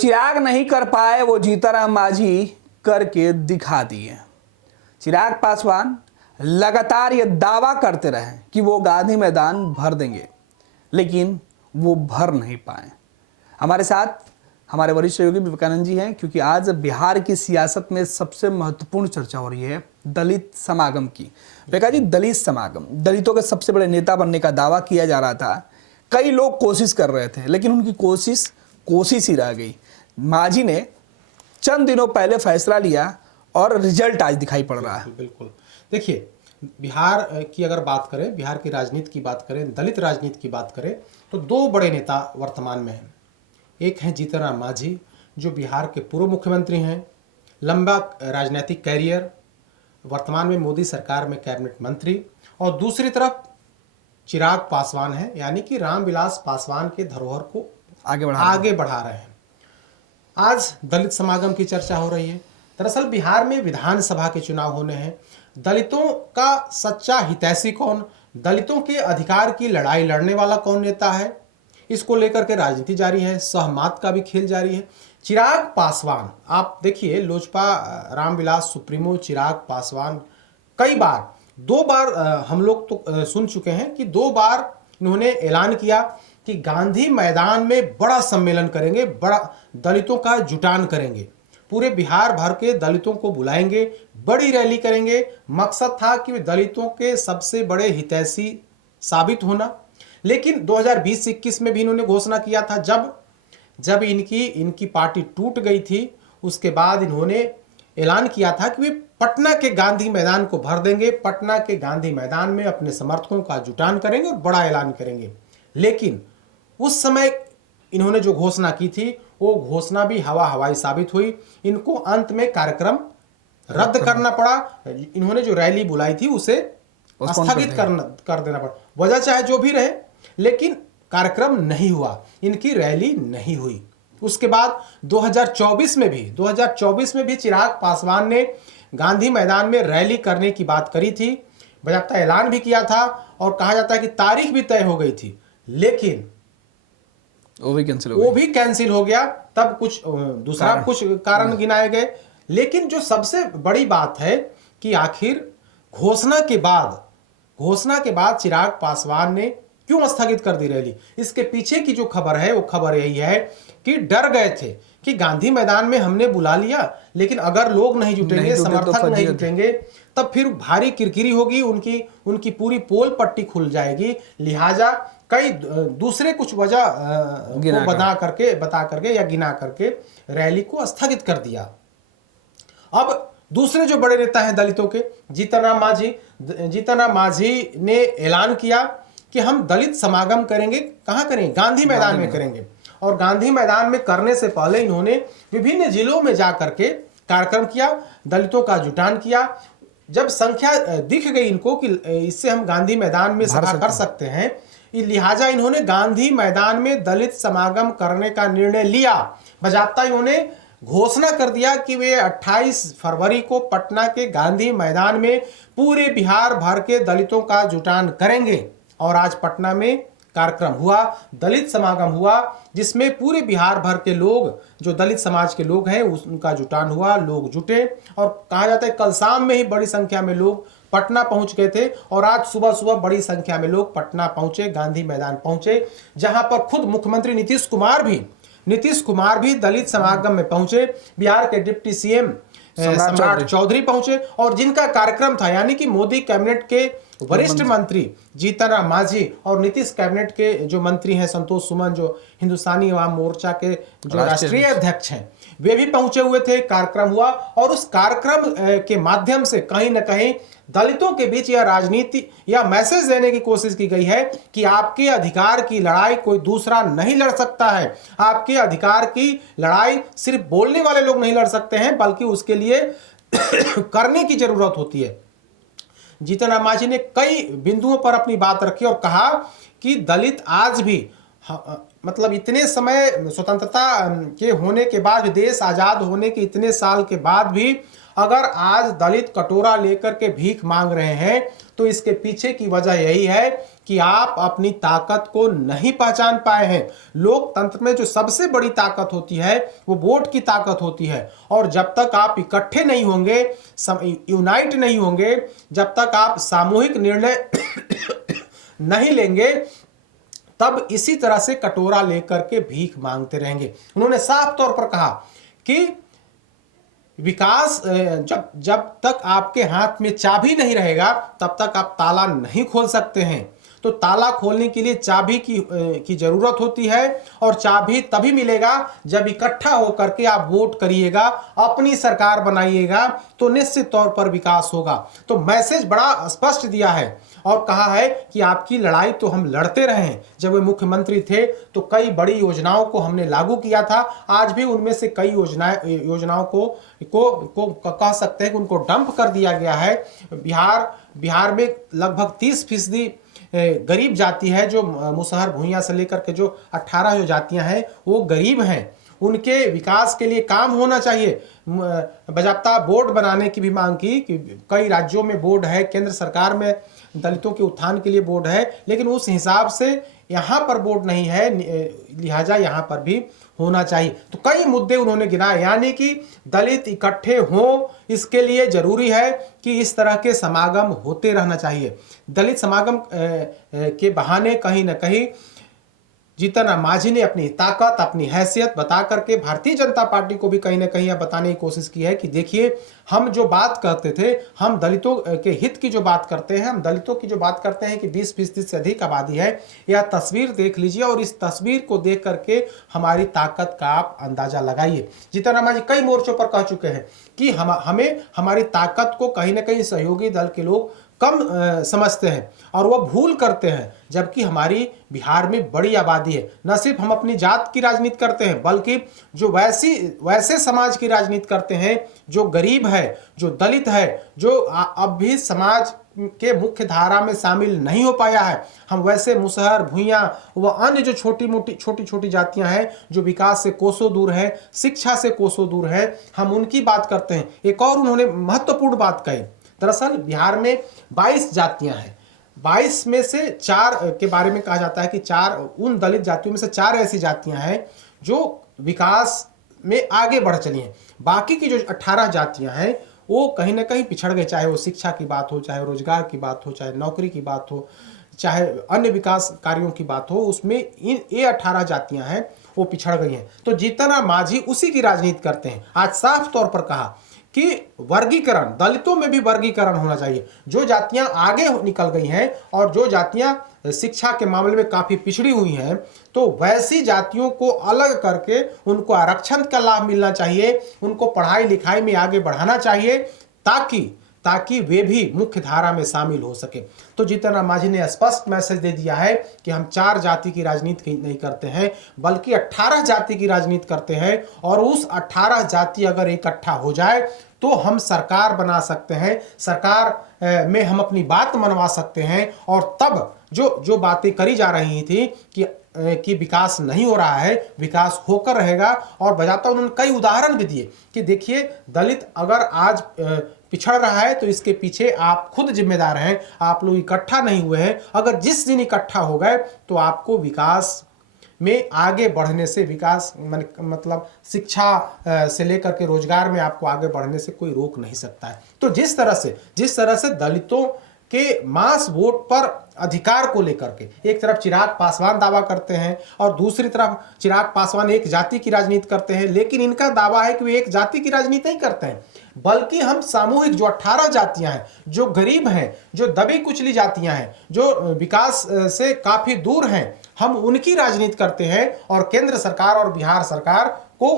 चिराग नहीं कर पाए वो जीतनराम मांझी करके दिखा दिए। चिराग पासवान लगातार ये दावा करते रहे कि वो गांधी मैदान भर देंगे, लेकिन वो भर नहीं पाए। हमारे साथ हमारे वरिष्ठ सहयोगी विवेकानंद जी हैं, क्योंकि आज बिहार की सियासत में सबसे महत्वपूर्ण चर्चा हो रही है दलित समागम की। विवेका जी, दलित समागम, दलितों के सबसे बड़े नेता बनने का दावा किया जा रहा था। कई लोग कोशिश कर रहे थे, लेकिन उनकी कोशिश ही रह गई। मांझी ने चंद दिनों पहले फैसला लिया और रिजल्ट आज दिखाई पड़ रहा है। बिल्कुल। देखिए, बिहार की अगर बात करें, बिहार की राजनीति की बात करें, दलित राजनीति की बात करें, तो दो बड़े नेता वर्तमान में हैं। एक हैं जीतनराम मांझी, जो बिहार के पूर्व मुख्यमंत्री हैं, लंबा राजनीतिक कैरियर, वर्तमान में मोदी सरकार में कैबिनेट मंत्री, और दूसरी तरफ चिराग पासवान हैं, यानी कि रामविलास पासवान के धरोहर को आगे बढ़ा रहे हैं। आज दलित समागम की चर्चा हो रही है। दरअसल बिहार में विधानसभा के चुनाव होने हैं। दलितों का सच्चा हितैषी कौन, दलितों के अधिकार की लड़ाई लड़ने वाला कौन नेता है, इसको लेकर के राजनीति जारी है, सहमत का भी खेल जारी है। चिराग पासवान, आप देखिए, लोजपा रामविलास सुप्रीमो चिराग पासवान कई बार, 2 बार हम लोग तो सुन चुके हैं कि 2 बार इन्होंने ऐलान किया कि गांधी मैदान में बड़ा सम्मेलन करेंगे, बड़ा दलितों का जुटान करेंगे, पूरे बिहार भर के दलितों को बुलाएंगे, बड़ी रैली करेंगे। मकसद था कि वे दलितों के सबसे बड़े हितैषी साबित होना। लेकिन 2020-21 में भी इन्होंने घोषणा किया था, जब इनकी पार्टी टूट गई थी, उसके बाद इन्होंने ऐलान किया था कि वे पटना के गांधी मैदान को भर देंगे, पटना के गांधी मैदान में अपने समर्थकों का जुटान करेंगे और बड़ा ऐलान करेंगे। लेकिन उस समय इन्होंने जो घोषणा की थी, वो घोषणा भी हवाई साबित हुई। इनको अंत में कार्यक्रम रद्द करना पड़ा। इन्होंने जो रैली बुलाई थी उसे स्थगित कर देना पड़ा। वजह चाहे जो भी रहे, लेकिन कार्यक्रम नहीं हुआ, इनकी रैली नहीं हुई। उसके बाद 2024 में भी चिराग पासवान ने गांधी मैदान में रैली करने की बात करी थी, बाकायदा ऐलान भी किया था, और कहा जाता है कि तारीख भी तय हो गई थी, लेकिन वो भी कैंसिल हो गया। तब कुछ दूसरा कुछ कारण गिनाए गए। लेकिन जो सबसे बड़ी बात है कि आखिर घोषणा के बाद चिराग पासवान ने क्यों स्थगित कर दी रैली। इसके पीछे की जो खबर है, वो खबर यही है कि डर गए थे कि गांधी मैदान में हमने बुला लिया, लेकिन अगर लोग नहीं जुटेंगे, समर्थक नहीं जुटेंगे, तब फिर भारी किरकिरी होगी, उनकी पूरी पोल पट्टी खुल जाएगी। लिहाजा कई दूसरे कुछ वजह को बता करके या गिना करके रैली को स्थगित कर दिया। अब दूसरे जो बड़े नेता हैं दलितों के, जीतनराम मांझी ने ऐलान किया कि हम दलित समागम करेंगे। कहाँ करेंगे? गांधी मैदान में करेंगे। और गांधी मैदान में करने से पहले इन्होंने विभिन्न जिलों में जा करके कार्यक्रम किया, दलितों का जुटान किया। जब संख्या दिख गई इनको कि इससे हम गांधी मैदान में सभा कर सकते हैं, लिहाजा इन्होंने गांधी मैदान में दलित समागम करने का निर्णय लिया। बजात्ता इन्होंने घोषणा कर दिया कि वे 28 फरवरी को पटना के गांधी मैदान में पूरे बिहार भर के दलितों का जुटान करेंगे। और आज पटना में कार्यक्रम हुआ, दलित समागम हुआ, जिसमें पूरे बिहार भर के लोग, जो दलित समाज के लोग हैं, उनका जुटान हुआ, लोग जुटे। और कहा जाता है कल शाम में ही बड़ी संख्या में लोग पटना पहुंच गए थे, और आज सुबह बड़ी संख्या में लोग पटना पहुंचे, गांधी मैदान पहुंचे, जहां पर खुद मुख्यमंत्री नीतीश कुमार भी दलित समागम में पहुंचे। बिहार के डिप्टी सीएम सम्राट चौधरी पहुंचे, और जिनका कार्यक्रम था, यानी कि मोदी कैबिनेट के वरिष्ठ मंत्री जीतनराम मांझी और नीतीश कैबिनेट के जो मंत्री हैं संतोष सुमन, जो हिंदुस्तानी अवाम मोर्चा के जो राष्ट्रीय अध्यक्ष हैं, वे भी पहुंचे हुए थे। कार्यक्रम हुआ, और उस कार्यक्रम के माध्यम से कहीं न कहीं दलितों के बीच यह राजनीति या मैसेज देने की कोशिश की गई है कि आपके अधिकार की लड़ाई कोई दूसरा नहीं लड़ सकता है। आपके अधिकार की लड़ाई सिर्फ बोलने वाले लोग नहीं लड़ सकते हैं, बल्कि उसके लिए करने की जरूरत होती है। जीतनराम मांझी ने कई बिंदुओं पर अपनी बात रखी और कहा कि दलित आज भी, मतलब इतने समय स्वतंत्रता के होने के बाद, देश आजाद होने के इतने साल के बाद भी, अगर आज दलित कटोरा लेकर के भीख मांग रहे हैं, तो इसके पीछे की वजह यही है कि आप अपनी ताकत को नहीं पहचान पाए हैं। लोकतंत्र में जो सबसे बड़ी ताकत होती है वो वोट की ताकत होती है, और जब तक आप इकट्ठे नहीं होंगे, यूनाइट नहीं होंगे, जब तक आप सामूहिक निर्णय नहीं लेंगे, तब इसी तरह से कटोरा लेकर के भीख मांगते रहेंगे। उन्होंने साफ तौर पर कहा कि विकास जब तक आपके हाथ में चाबी नहीं रहेगा तब तक आप ताला नहीं खोल सकते हैं। तो ताला खोलने के लिए चाबी की जरूरत होती है, और चाबी तभी मिलेगा जब इकट्ठा होकर के आप वोट करिएगा, अपनी सरकार बनाइएगा, तो निश्चित तौर पर विकास होगा। तो मैसेज बड़ा स्पष्ट दिया है और कहा है कि आपकी लड़ाई तो हम लड़ते रहे हैं। जब वे मुख्यमंत्री थे तो कई बड़ी योजनाओं को हमने लागू किया था। आज भी उनमें से कई योजनाओं को कह सकते हैं कि उनको डंप कर दिया गया है। बिहार में लगभग 30% गरीब जाति है, जो मुसहर भूइयां से लेकर के जो 18 जो जातियां हैं वो गरीब हैं। उनके विकास के लिए काम होना चाहिए। बजाबता बोर्ड बनाने की भी मांग की कि कई राज्यों में बोर्ड है, केंद्र सरकार में दलितों के उत्थान के लिए बोर्ड है, लेकिन उस हिसाब से यहाँ पर बोर्ड नहीं है, लिहाजा यहाँ पर भी होना चाहिए। तो कई मुद्दे उन्होंने गिनाए, यानी कि दलित इकट्ठे हों, इसके लिए जरूरी है कि इस तरह के समागम होते रहना चाहिए। दलित समागम के बहाने कहीं ना कहीं जीतन राम मांझी ने अपनी ताकत, अपनी हैसियत बता करके भारतीय जनता पार्टी को भी कहीं ना कहीं यह बताने की कोशिश की है कि देखिए, हम जो बात करते थे, हम दलितों के हित की जो बात करते हैं, हम दलितों की जो बात करते हैं कि 20% से अधिक आबादी है, यह तस्वीर देख लीजिए और इस तस्वीर को देख करके हमारी ताकत का आप अंदाजा लगाइए। जीतन राम मांझी कई मोर्चों पर कह चुके हैं कि हमें हमारी ताकत को कहीं ना कहीं सहयोगी दल के लोग कम समझते हैं और वह भूल करते हैं, जबकि हमारी बिहार में बड़ी आबादी है। न सिर्फ हम अपनी जात की राजनीति करते हैं, बल्कि जो वैसे समाज की राजनीति करते हैं जो गरीब है, जो दलित है, जो अब भी समाज के मुख्य धारा में शामिल नहीं हो पाया है। हम वैसे मुसहर भूइयां व अन्य जो छोटी छोटी जातियां हैं जो विकास से कोसों दूर है, शिक्षा से कोसों दूर है, हम उनकी बात करते हैं। एक और उन्होंने महत्वपूर्ण बात कही। दरअसल बिहार में 22 जातियां हैं। 22 में से 4 के बारे में कहा जाता है कि 4 उन दलित जातियों में से 4 ऐसी जातियां हैं जो विकास में आगे बढ़ चली हैं। बाकी की जो 18 जातियां हैं वो कहीं ना कहीं पिछड़ गए, चाहे वो शिक्षा की बात हो, चाहे रोजगार की बात हो, चाहे नौकरी की बात हो, चाहे अन्य विकास कार्यों की बात हो, उसमें ये 18 जातियां हैं वो पिछड़ गई हैं। तो जीतन राम मांझी उसी की राजनीति करते हैं। आज साफ तौर पर कहा कि वर्गीकरण, दलितों में भी वर्गीकरण होना चाहिए। जो जातियां आगे निकल गई हैं और जो जातियां शिक्षा के मामले में काफी पिछड़ी हुई हैं, तो वैसी जातियों को अलग करके उनको आरक्षण का लाभ मिलना चाहिए, उनको पढ़ाई लिखाई में आगे बढ़ाना चाहिए, ताकि वे भी मुख्य धारा में शामिल हो सके। तो जीतन राम मांझी ने स्पष्ट मैसेज दे दिया है कि हम 4 जाति की राजनीति नहीं करते हैं, बल्कि 18 जाति की राजनीति करते हैं, और उस 18 जाति अगर इकट्ठा हो जाए तो हम सरकार बना सकते हैं, सरकार में हम अपनी बात मनवा सकते हैं। और तब जो बातें करी जा रही थी कि विकास नहीं हो रहा है, विकास होकर रहेगा। और बजाता उन्होंने कई उदाहरण भी दिए कि देखिए, दलित अगर आज पिछड़ रहा है तो इसके पीछे आप खुद जिम्मेदार हैं, आप लोग इकट्ठा नहीं हुए हैं। अगर जिस दिन इकट्ठा हो गए तो आपको विकास में आगे बढ़ने से, विकास मतलब शिक्षा से लेकर के रोजगार में आपको आगे बढ़ने से कोई रोक नहीं सकता है। तो जिस तरह से दलितों के मास वोट पर अधिकार को लेकर के एक तरफ चिराग पासवान दावा करते हैं और दूसरी तरफ चिराग पासवान एक जाति की राजनीति करते हैं, लेकिन इनका दावा है कि वे एक जाति की राजनीति नहीं करते हैं, बल्कि हम सामूहिक जो 18 जातियां हैं, जो गरीब हैं, जो दबी कुचली जातियां हैं, जो विकास से काफी दूर हैं, हम उनकी राजनीति करते हैं। और केंद्र सरकार और बिहार सरकार को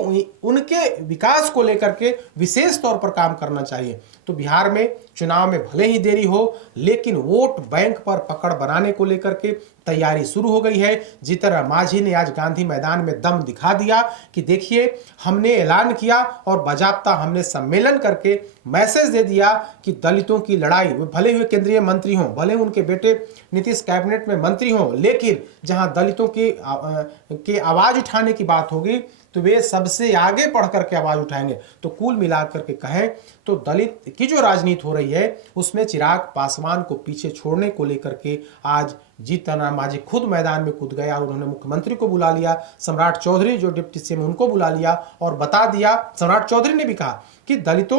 उनके विकास को लेकर के विशेष तौर पर काम करना चाहिए। तो बिहार में चुनाव में भले ही देरी हो, लेकिन वोट बैंक पर पकड़ बनाने को लेकर के तैयारी शुरू हो गई है। जीतन राम मांझी ने आज गांधी मैदान में दम दिखा दिया कि देखिए, हमने ऐलान किया और बाजाबता हमने सम्मेलन करके मैसेज दे दिया कि दलितों की लड़ाई, भले हुए केंद्रीय मंत्री हों, भले उनके बेटे नीतीश कैबिनेट में मंत्री हों, लेकिन जहां दलितों की आवाज उठाने की बात होगी, तो वे सबसे आगे बढ़ करके आवाज उठाएंगे। तो कुल मिलाकर के कहें तो दलित की जो राजनीति हो रही है उसमें चिराग पासवान को पीछे छोड़ने को लेकर के आज जीतन राम मांझी खुद मैदान में कूद गया और उन्होंने मुख्यमंत्री को बुला लिया, सम्राट चौधरी जो डिप्टी सीएम उनको बुला लिया और बता दिया। सम्राट चौधरी ने भी कहा कि दलित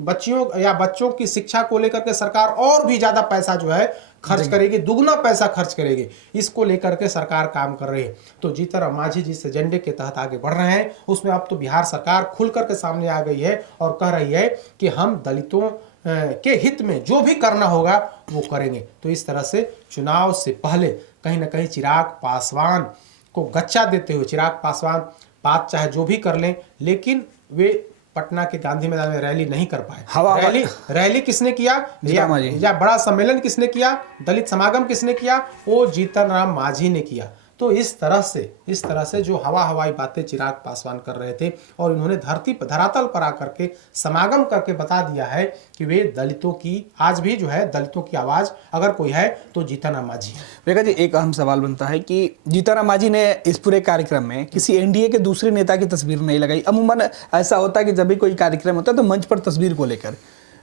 बच्चियों या बच्चों की शिक्षा को लेकर के सरकार और भी ज्यादा पैसा जो है खर्च करेगी, दुगना पैसा खर्च करेगी, इसको लेकर के सरकार काम कर रही है। तो जीतन राम मांझी जिस एजेंडे के तहत आगे बढ़ रहे हैं उसमें अब तो बिहार सरकार खुल करके सामने आ गई है और कह रही है कि हम दलितों के हित में जो भी करना होगा वो करेंगे। तो इस तरह से चुनाव से पहले कहीं ना कहीं चिराग पासवान को गच्चा देते हुए, चिराग पासवान बात चाहे जो भी कर लें लेकिन वे पटना के गांधी मैदान में रैली नहीं कर पाए। रैली किसने किया या बड़ा सम्मेलन किसने किया, दलित समागम किसने किया, वो जीतन राम मांझी ने किया। तो इस तरह से जो हवाई बातें चिराग पासवान कर रहे थे और इन्होंने धरातल पर आकर के समागम करके बता दिया है कि वे दलितों की आज भी जो है दलितों की आवाज अगर कोई है तो जीतन राम मांझी है। विवेका जी, एक अहम सवाल बनता है कि जीतन राम मांझी ने इस पूरे कार्यक्रम में किसी एनडीए के दूसरे नेता की तस्वीर नहीं लगाई। अमूमन ऐसा होता है कि जब भी कोई कार्यक्रम होता है तो मंच पर तस्वीर को लेकर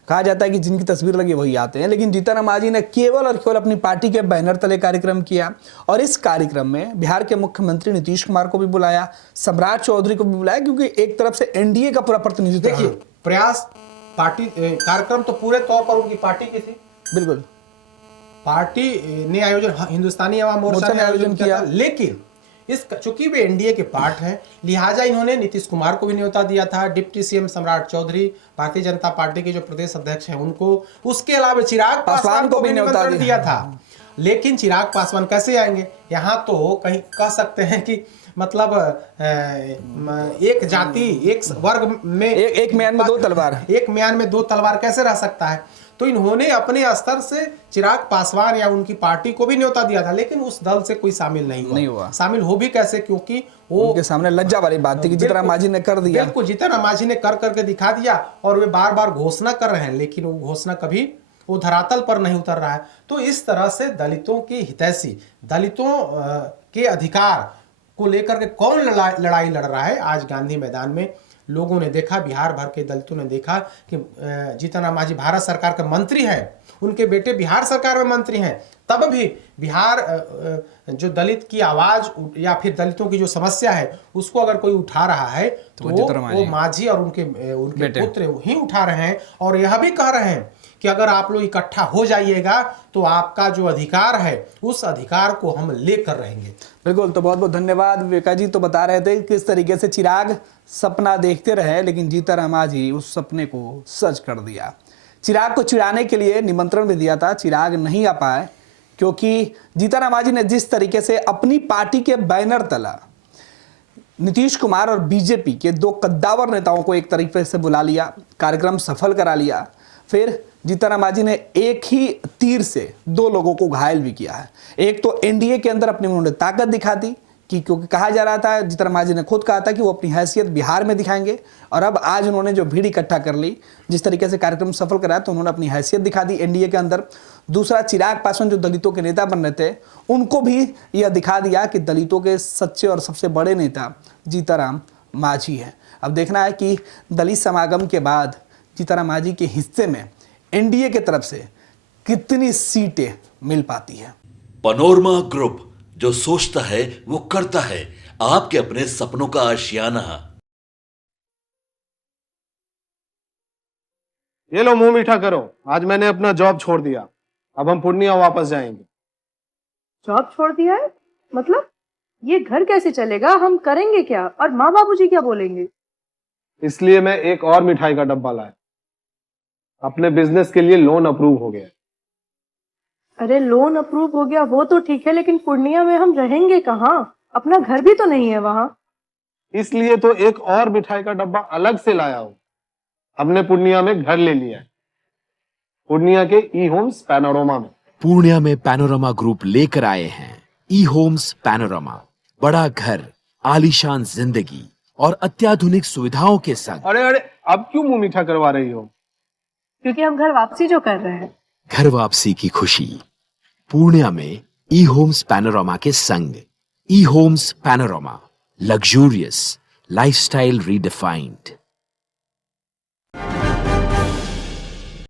कहा जाता है कि जिनकी तस्वीर लगी वही आते हैं, लेकिन जीतन राम मांझी ने केवल और केवल अपनी पार्टी के बैनर तले कार्यक्रम किया और इस कार्यक्रम में बिहार के मुख्यमंत्री नीतीश कुमार को भी बुलाया, सम्राट चौधरी को भी बुलाया, क्योंकि एक तरफ से एनडीए का पूरा प्रतिनिधित्व। देखिए प्रयास पार्टी कार्यक्रम तो पूरे तौर पर उनकी पार्टी की थी, बिल्कुल पार्टी ने आयोजन हिंदुस्तानी अवाम मोर्चा ने आयोजन किया, लेकिन चूंकि वे एनडीए के पार्ट हैं लिहाजा इन्होंने नीतीश कुमार को भी न्योता दिया था, डिप्टी सीएम सम्राट चौधरी भारतीय जनता पार्टी के जो प्रदेश अध्यक्ष हैं उनको, उसके अलावा चिराग पासवान को भी न्योता दिया था। लेकिन चिराग पासवान कैसे आएंगे? यहाँ तो कहीं कह सकते हैं कि मतलब एक जाति एक वर्ग में एक म्यान में दो तलवार, एक म्यान में दो तलवार कैसे रह सकता है? तो इन्होंने अपने स्तर से चिराग पासवान या उनकी पार्टी को भी न्योता दिया था, लेकिन उस दल से कोई शामिल नहीं हुआ। शामिल हो भी कैसे? क्योंकि वो उनके सामने लज्जा वाली बात थी कि जीतन राम मांझी ने कर दिया। बिल्कुल, जीतन राम मांझी ने कर करके दिखा दिया और वे बार बार घोषणा कर रहे हैं, लेकिन वो घोषणा कभी वो धरातल पर नहीं उतर रहा है। तो इस तरह से दलितों की हितैषी, दलितों के अधिकार को लेकर के कौन लड़ाई लड़ रहा है? आज गांधी मैदान में लोगों ने देखा, बिहार भर के दलितों ने देखा कि जीतन राम मांझी भारत सरकार के मंत्री हैं, उनके बेटे बिहार सरकार में मंत्री हैं, तब भी बिहार जो दलित की आवाज या फिर दलितों की जो समस्या है उसको अगर कोई उठा रहा है तो वो मांझी और उनके पुत्र ही उठा रहे हैं और यह भी कह रहे हैं कि अगर आप लोग इकट्ठा हो जाइएगा तो आपका जो अधिकार है उस अधिकार को हम लेकर रहेंगे। बिल्कुल, तो बहुत बहुत धन्यवाद विवेका जी। तो बता रहे थे किस तरीके से चिराग सपना देखते रहे लेकिन जीतन राम मांझी उस सपने को सच कर दिया। चिराग को चिढ़ाने के लिए निमंत्रण भी दिया था, चिराग नहीं आ पाए क्योंकि जीतन राम मांझी ने जिस तरीके से अपनी पार्टी के बैनर तला नीतीश कुमार और बीजेपी के दो कद्दावर नेताओं को एक तरीके से बुला लिया, कार्यक्रम सफल करा लिया, फिर जीतन राम मांझी ने एक ही तीर से दो लोगों को घायल भी किया है। एक तो एनडीए के अंदर अपनी उन्होंने ताकत दिखा दी कि क्योंकि कहा जा रहा था, जीतन राम मांझी ने खुद कहा था कि वो अपनी हैसियत बिहार में दिखाएंगे और अब आज उन्होंने जो भीड़ इकट्ठा कर ली, जिस तरीके से कार्यक्रम सफल कराया तो उन्होंने अपनी हैसियत दिखा दी एनडीए के अंदर। दूसरा, चिराग पासवान जो दलितों के नेता बन रहे थे उनको भी यह दिखा दिया कि दलितों के सच्चे और सबसे बड़े नेता जीतन राम मांझी हैं। अब देखना है कि दलित समागम के बाद जीतन राम मांझी के हिस्से में एनडीए की तरफ से कितनी सीटें मिल पाती है। पैनोरमा ग्रुप, जो सोचता है वो करता है, आपके अपने सपनों का आशियाना। ये लो मुंह मीठा करो, आज मैंने अपना जॉब छोड़ दिया, अब हम पूर्णिया वापस जाएंगे। जॉब छोड़ दिया है? मतलब ये घर कैसे चलेगा? हम करेंगे क्या? और माँ बाबूजी क्या बोलेंगे? इसलिए मैं एक और मिठाई का डब्बा लाया, अपने बिजनेस के लिए लोन अप्रूव हो गया। अरे लोन अप्रूव हो गया वो तो ठीक है, लेकिन पूर्णिया में हम रहेंगे कहाँ? अपना घर भी तो नहीं है वहां। इसलिए तो एक और मिठाई का डब्बा अलग से लाया हूं, हमने पूर्णिया में घर ले लिया है, पूर्णिया के ई होम्स पैनोरमा में। पूर्णिया में पैनोरमा ग्रुप लेकर आए हैं ई होम्स पैनोरमा, बड़ा घर, आलीशान जिंदगी और अत्याधुनिक सुविधाओं के संग। अरे अब क्यों मुंह मीठा करवा रही हो? क्योंकि हम घर वापसी जो कर रहे हैं। घर वापसी की खुशी पूर्णिया में ई होम्स पैनोरमा के संग। E homes panorama, Luxurious, lifestyle redefined.